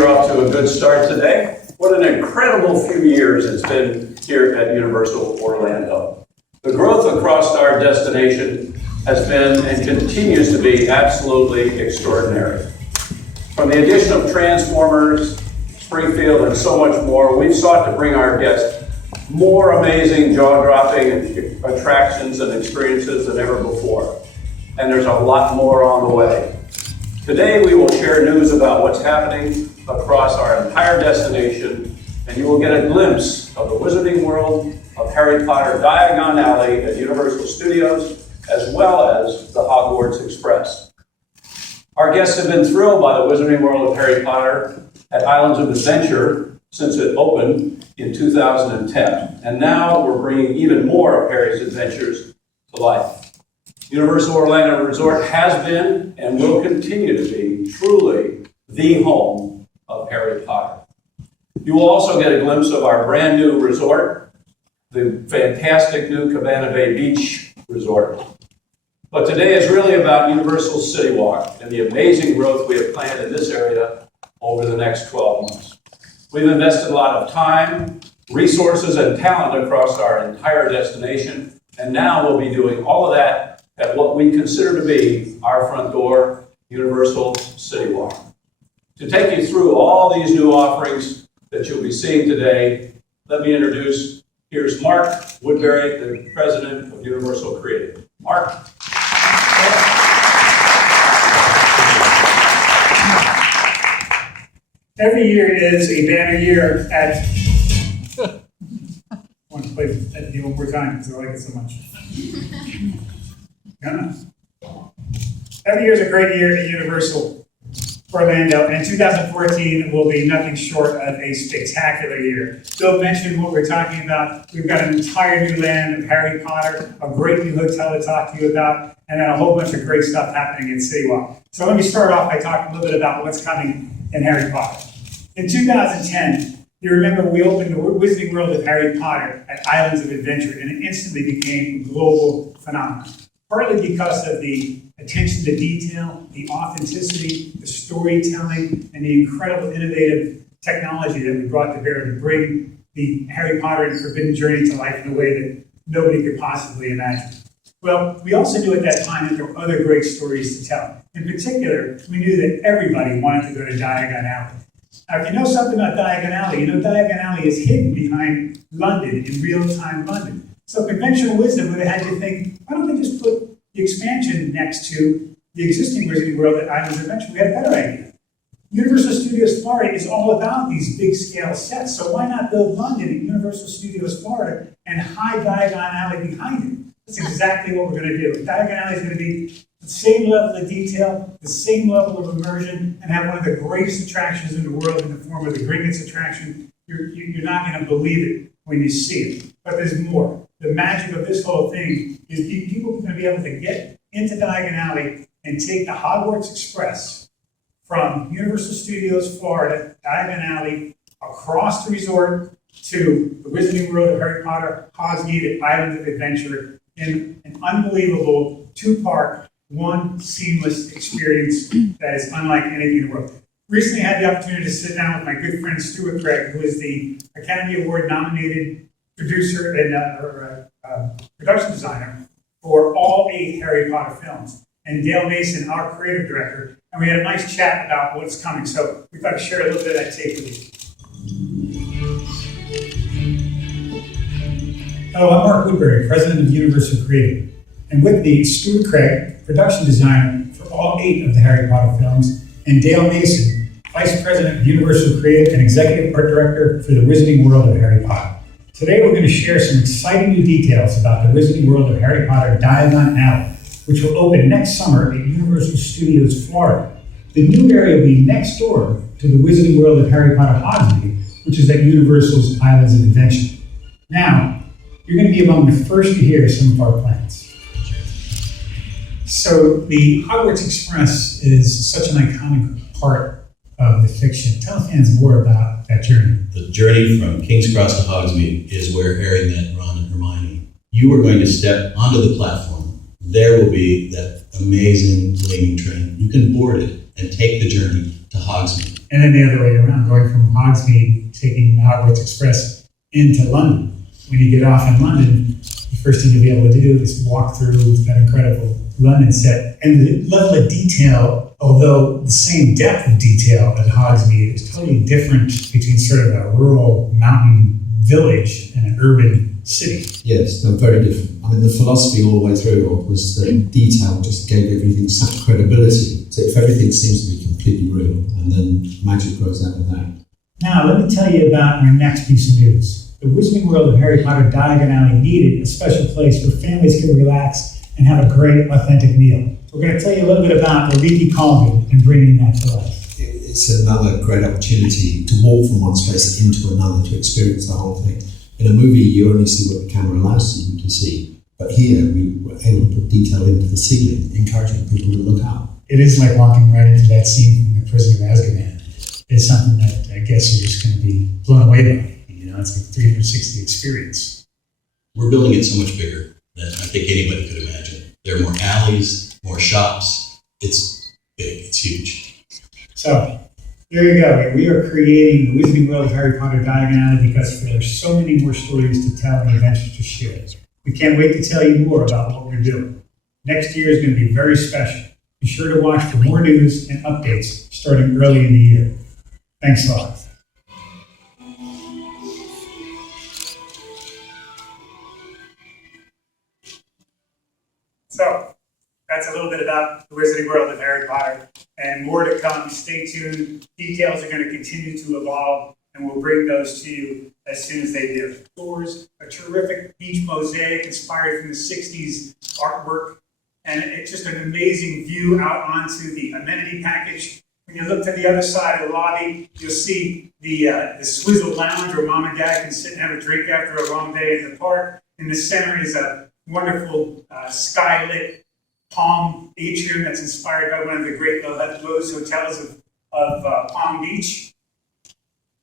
you're off to a good start today. What an incredible few years it's been here at Universal Orlando. The growth across our destination has been and continues to be absolutely extraordinary. From the addition of Transformers, Springfield, and so much more, we've sought to bring our guests more amazing, jaw-dropping attractions and experiences than ever before. And there's a lot more on the way. Today we will share news about what's happening across our entire destination, and you will get a glimpse of the Wizarding World of Harry Potter Diagon Alley at Universal Studios, as well as the Hogwarts Express. Our guests have been thrilled by the Wizarding World of Harry Potter at Islands of Adventure since it opened in 2010, and now we're bringing even more of Harry's adventures to life. Universal Orlando Resort has been and will continue to be truly the home of Harry Potter. You will also get a glimpse of our brand new resort, the fantastic new Cabana Bay Beach Resort. But today is really about Universal City Walk and the amazing growth we have planned in this area over the next 12 months. We've invested a lot of time, resources, and talent across our entire destination, and now we'll be doing all of that at what we consider to be our front door, Universal City Walk. To take you through all these new offerings that you'll be seeing today, let me introduce, here's Mark Woodbury, the president of Universal Creative. Mark. Every year is a banner year at, I want to play that one more time because I like it so much. Yeah. Every year is a great year at Universal Orlando, and 2014 will be nothing short of a spectacular year. Bill mentioned what we're talking about. We've got an entire new land of Harry Potter, a great new hotel to talk to you about, and then a whole bunch of great stuff happening at City Walk. So let me start off by talking a little bit about what's coming in Harry Potter. In 2010, you remember we opened the Wizarding World of Harry Potter at Islands of Adventure, and it instantly became a global phenomenon. Partly because of the attention to detail, the authenticity, the storytelling, and the incredible innovative technology that we brought to bear to bring the Harry Potter and Forbidden Journey to life in a way that nobody could possibly imagine. Well, we also knew at that time that there were other great stories to tell. In particular, we knew that everybody wanted to go to Diagon Alley. Now, if you know something about Diagon Alley, you know Diagon Alley is hidden behind London, in real-time London. So conventional wisdom would have had you think, why don't they just put the expansion next to the existing Wizarding World at Islands of Adventure? We had a better idea. Universal Studios Florida is all about these big-scale sets, so why not build London at Universal Studios Florida and hide Diagon Alley behind it? That's exactly what we're going to do. Diagon Alley is going to be the same level of detail, the same level of immersion, and have one of the greatest attractions in the world in the form of the Gringotts attraction. You're not going to believe it when you see it. But there's more. The magic of this whole thing is people are going to be able to get into Diagon Alley and take the Hogwarts Express from Universal Studios Florida, Diagon Alley, across the resort to the Wizarding World of Harry Potter, Hogsmeade at Islands of Adventure in an unbelievable two-part, one seamless experience that is unlike anything in the world. Recently, I had the opportunity to sit down with my good friend Stuart Craig, who is the Academy Award nominated producer and production designer for all 8 Harry Potter films, and Dale Mason, our creative director, and we had a nice chat about what's coming. So we thought to share a little bit of that tape with you. Hello, I'm Mark Woodbury, president of Universal Creative, and with me, Stuart Craig, production designer for all 8 of the Harry Potter films, and Dale Mason, vice president of Universal Creative and executive art director for the Wizarding World of Harry Potter. Today we're going to share some exciting new details about the Wizarding World of Harry Potter Diagon Alley, which will open next summer at Universal Studios Florida. The new area will be next door to the Wizarding World of Harry Potter Hogsmeade, which is at Universal's Islands of Adventure. Now, you're going to be among the first to hear some of our plans. So the Hogwarts Express is such an iconic part of the fiction. Tell fans more about that journey. The journey from King's Cross to Hogsmeade is where Harry met Ron and Hermione. You are going to step onto the platform. There will be that amazing leaning train. You can board it and take the journey to Hogsmeade. And then the other way around, going from Hogsmeade, taking the Hogwarts Express into London. When you get off in London, the first thing you'll be able to do is walk through that incredible London set. And the level of detail, although the same depth of detail at Hogsmeade, is totally different between sort of a rural mountain village and an urban city. Yes, they're very different. I mean, the philosophy all the way through it was that detail just gave everything such credibility. So if everything seems to be completely real, and then magic grows out of that. Now, let me tell you about our next piece of news. The Wizarding World of Harry Potter Diagon Alley needed a special place where families could relax and have a great, authentic meal. We're going to tell you a little bit about the leaky cauldron and bringing that to life. It's another great opportunity to walk from one space into another, to experience the whole thing. In a movie, you only see what the camera allows you to see. But here, we were able to put detail into the ceiling, encouraging people to look up. It is like walking right into that scene from The Prisoner of Azkaban. It's something that I guess you're just going to be blown away by. You know, it's like a 360 experience. We're building it so much bigger than I think anybody could imagine. There are more alleys, more shops. It's big, it's huge. So, there you go. We are creating the Wizarding World of Harry Potter Diagon Alley because there are so many more stories to tell and adventures to share. We can't wait to tell you more about what we're doing. Next year is going to be very special. Be sure to watch for more news and updates starting early in the year. Thanks a lot. So, that's a little bit about the Wizarding World of Harry Potter, and more to come. Stay tuned. Details are going to continue to evolve, and we'll bring those to you as soon as they do. Tours, a terrific beach mosaic inspired from the 60s artwork, and it's just an amazing view out onto the amenity package. When you look to the other side of the lobby, you'll see the Swizzle Lounge where Mom and Dad can sit and have a drink after a long day at the park. In the center is a wonderful skylit palm atrium that's inspired by one of the great Loews hotels of Palm Beach.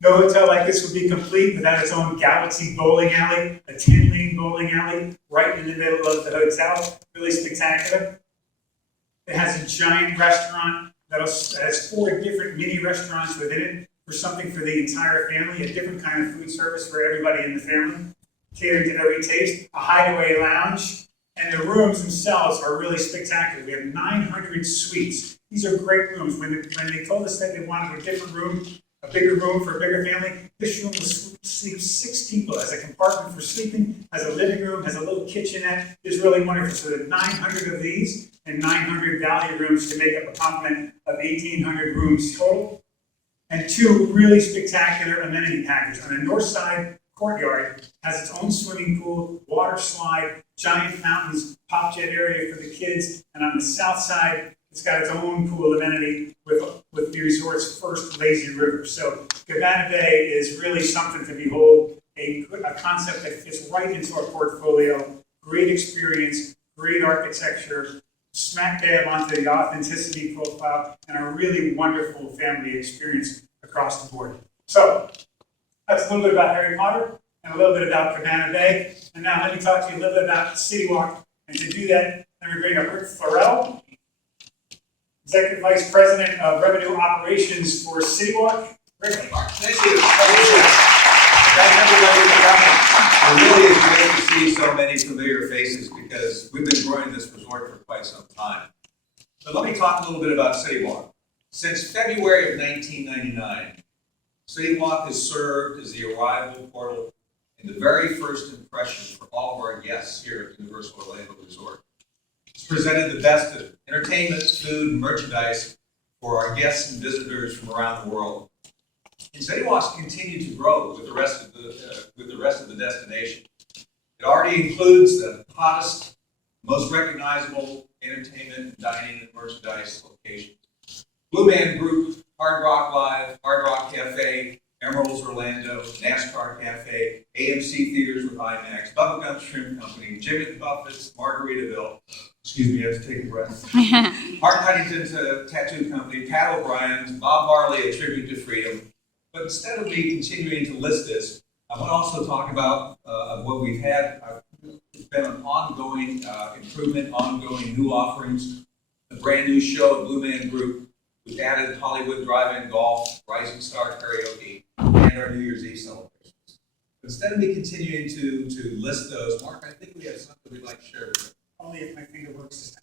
No hotel like this would be complete without its own Galaxy bowling alley, a 10-lane bowling alley right in the middle of the hotel. Really spectacular. It has a giant restaurant that has 4 different mini restaurants within it for something for the entire family, a different kind of food service for everybody in the family, catering to every taste, a hideaway lounge, and the rooms themselves are really spectacular. We have 900 suites. These are great rooms. When they told us that they wanted a different room, a bigger room for a bigger family, this room will sleep 6 people, has a compartment for sleeping, has a living room, has a little kitchenette. It's really wonderful. So there are 900 of these and 900 value rooms to make up a complement of 1,800 rooms total. And 2 really spectacular amenity packages. On the north side courtyard has its own swimming pool, water slide, giant fountains, pop jet area for the kids. And on the south side, it's got its own pool amenity with the resort's first lazy river. So Cabana Bay is really something to behold, a concept that fits right into our portfolio. Great experience, great architecture, smack dab onto the authenticity profile, and a really wonderful family experience across the board. So that's a little bit about Harry Potter and a little bit about Cabana Bay. And now let me talk to you a little bit about City Walk. And to do that, let me bring up Rick Farrell, Executive Vice President of Revenue Operations for City Walk. Rick. Thank you. Thanks everybody for coming. It really is great to see so many familiar faces because we've been growing this resort for quite some time. So let me talk a little bit about City Walk. Since February of 1999, City Walk has served as the arrival portal and the very first impression for all of our guests here at Universal Orlando Resort. It's presented the best of entertainment, food, and merchandise for our guests and visitors from around the world. And City Walk's continued to grow with the rest of the destination. It already includes the hottest, most recognizable entertainment, dining, and merchandise locations. Blue Man Group, Hard Rock Live, Hard Rock Cafe, Emeralds Orlando, NASCAR Cafe, AMC Theaters with IMAX, Bubblegum Shrimp Company, Jimmy Buffett's, Margaritaville, excuse me, I have to take a breath, Mark Huntington's Tattoo Company, Pat O'Brien's, Bob Marley, A Tribute to Freedom. But instead of me continuing to list this, I want to also talk about what we've had. It's been an ongoing improvement, ongoing new offerings, a brand new show at Blue Man Group, We've added Hollywood Drive-In Golf, Rising Star Karaoke, and our New Year's Eve celebrations. Instead of me continuing to list those, Mark, I think we have something we'd like to share with you. Only if my finger works this time.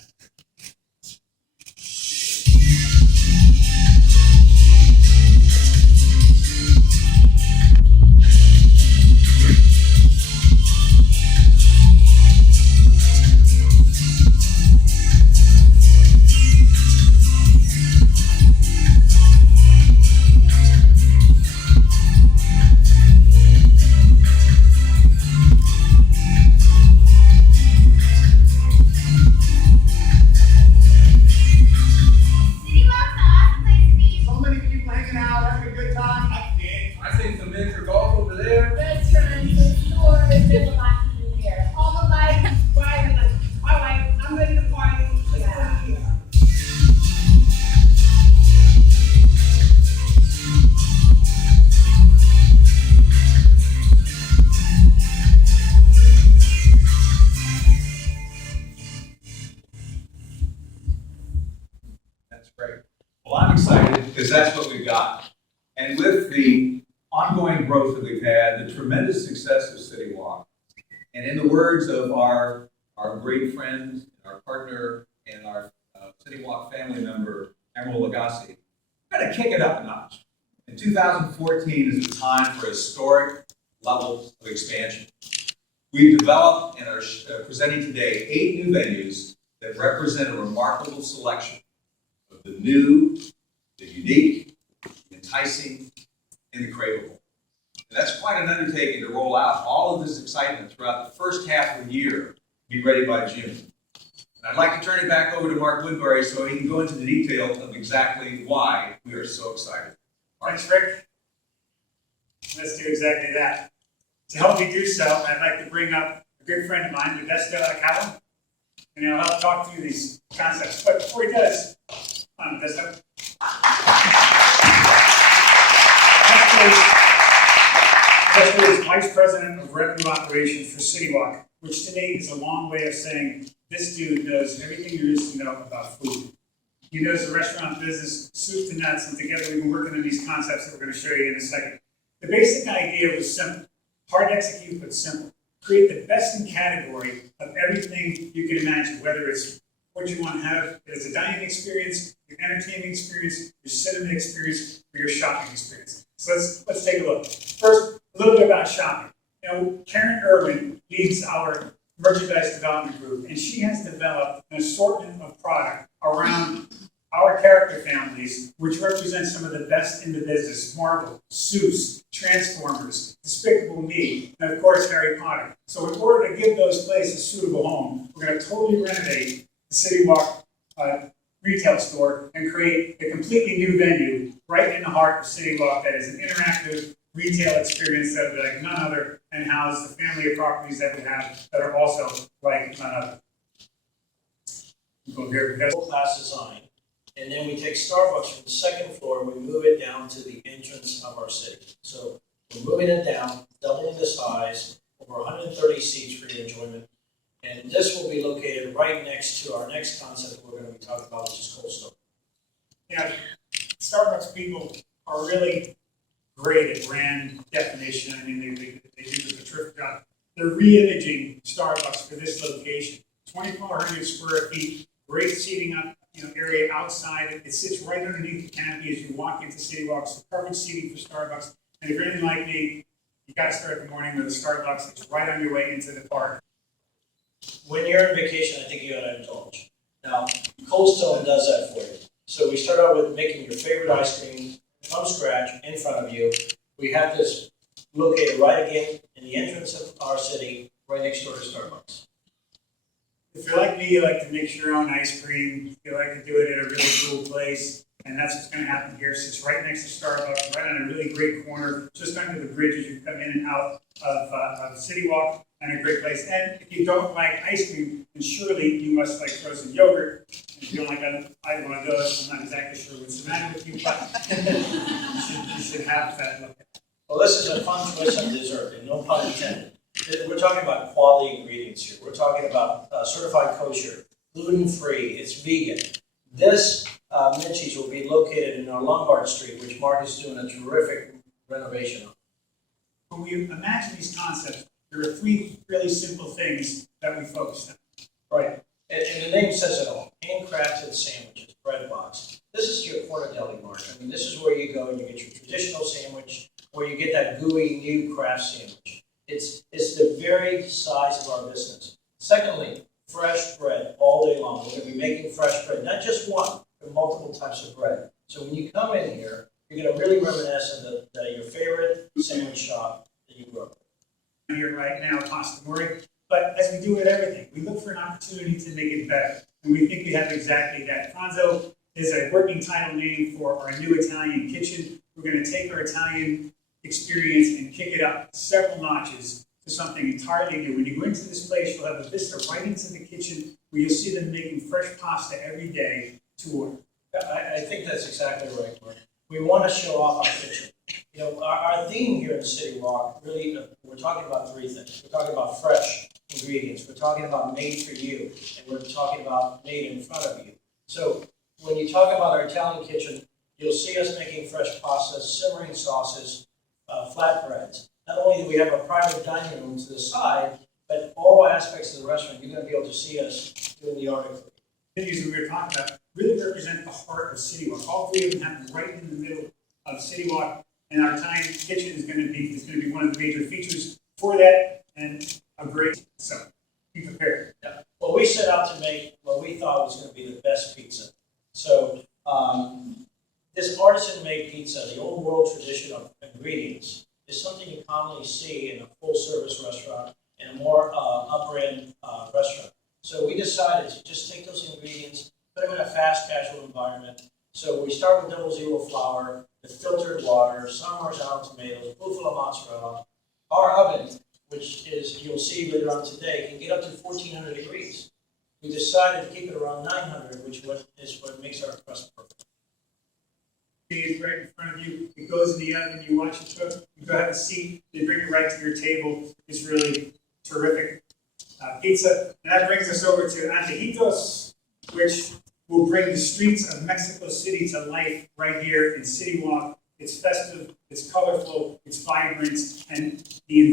I think the men for golf over there. Restaurants, the stores, there's a lot to do here. All the lights, bright, like, all right, I'm ready to party. Let's go here. That's great. Well, I'm excited because that's what we've got. And with the ongoing growth that we've had, the tremendous success of City Walk, and in the words of our great friend, our partner, and our City Walk family member, Emerald Lagasse, we're going to kick it up a notch. And 2014 is the time for historic levels of expansion. We've developed and are presenting today 8 new venues that represent a remarkable selection of the new, the unique, the enticing, and the craveable. And that's quite an undertaking to roll out all of this excitement throughout the first half of the year, be ready by June. And I'd like to turn it back over to Mark Woodbury so he can go into the detail of exactly why we are so excited. Thanks, Rick. Let's do exactly that. To help me do so, I'd like to bring up a good friend of mine, Modesto Acabo, and he'll help talk through these concepts. But before he does, come on, Modesto. Modesto is Vice President of Revenue Operations for City Walk, which today is a long way of saying this dude knows everything there is to know about food. He knows the restaurant business, soup to nuts, and together we've been working on these concepts that we're going to show you in a second. The basic idea was simple. Hard to execute, but simple. Create the best in category of everything you can imagine, whether it's what you want to have as a dining experience, your entertaining experience, your cinema experience, or your shopping experience. So let's take a look. First, a little bit about shopping. You know, Karen Irwin leads our merchandise development group, and she has developed an assortment of product around our character families, which represent some of the best in the business: Marvel, Seuss, Transformers, Despicable Me, and of course Harry Potter. So in order to give those places a suitable home, we're going to totally renovate the City Walk retail store and create a completely new venue right in the heart of City Walk that is an interactive retail experience that will be like none other and house the family of properties that we have that are also like none other. Go here because Class design, and then we take Starbucks from the second floor and we move it down to the entrance of our city. So we're moving it down, doubling the size, over 130 seats for your enjoyment. And this will be located right next to our next concept we're going to be talking about, which is Cold Stone. Yeah, Starbucks people are really great at brand definition. I mean, they do a terrific job. They're re-imaging Starbucks for this location. 2,400 square feet, great seating up, area outside. It sits right underneath the canopy as you walk into City Walk. So covered seating for Starbucks. And if you're anything like me, you got to start the morning with a Starbucks. It's right on your way into the park. When you're on vacation, I think you got to indulge. Now, Cold Stone does that for you. So we start out with making your favorite ice cream from scratch in front of you. We have this located right again in the entrance of our city, right next door to Starbucks. If you're like me, you like to mix your own ice cream. You like to do it at a really cool place. And that's what's going to happen here. It sits right next to Starbucks, right on a really great corner, just under the bridge as you come in and out of City Walk, and a great place. And if you don't like ice cream, then surely you must like frozen yogurt. And if you don't like either one of those, I'm not exactly sure what's the matter with you, but you should have that look. Well, this is a fun choice on dessert, and no pun intended. We're talking about quality ingredients here. We're talking about certified kosher, gluten-free, it's vegan. This Minchie's will be located in our Lombard Street, which Mark is doing a terrific renovation on. When we imagine these concepts, there are three really simple things that we focused on. Right, and the name says it all, handcrafted sandwiches, bread box. This is your corner deli, Mark. I mean, this is where you go and you get your traditional sandwich, or you get that gooey new craft sandwich. It's the very size of our business. Secondly, fresh bread all day long. We're going to be making fresh bread, not just one, but multiple types of bread. So when you come in here, you're going to really reminisce of your favorite sandwich shop that you grew up with. Here right now, Pasta Mori. But as we do with everything, we look for an opportunity to make it better. And we think we have exactly that. Franzo is a working title name for our new Italian kitchen. We're going to take our Italian experience and kick it up several notches to something entirely new. When you go into this place, you'll have a vista right into the kitchen where you'll see them making fresh pasta every day to order. I think that's exactly right, Mark. We want to show off our kitchen. You know, our theme here in the City Walk, really, we're talking about three things. We're talking about fresh ingredients, we're talking about made for you, and we're talking about made in front of you. So when you talk about our Italian kitchen, you'll see us making fresh pastas, simmering sauces, flatbreads. Not only do we have a private dining room to the side, but all aspects of the restaurant, you're going to be able to see us doing the article. Menus that we were talking about really represent the heart of City Walk. All three of them happen right in the middle of City Walk, and our Italian kitchen is going to be one of the major features for that, and a great. So be prepared. Yeah. Well, we set out to make what we thought was going to be the best pizza. So this artisan-made pizza, the old world tradition of ingredients, is something you commonly see in a full-service restaurant and a more upper-end restaurant. So we decided to just take those ingredients, put them in a fast casual environment. So we start with 00 flour, with filtered water, some Marzano tomatoes, buffalo mozzarella. Our oven, which is, you'll see later on today, can get up to 1400 degrees. We decided to keep it around 900, which is what makes our crust perfect. It's right in front of you. It goes in the oven. You watch it cook. You go have a seat. They bring it right to your table. It's really terrific pizza. And that brings us over to Antojitos, which will bring the streets of Mexico City to life right here in City Walk. It's festive. It's colorful. It's vibrant, and the environment.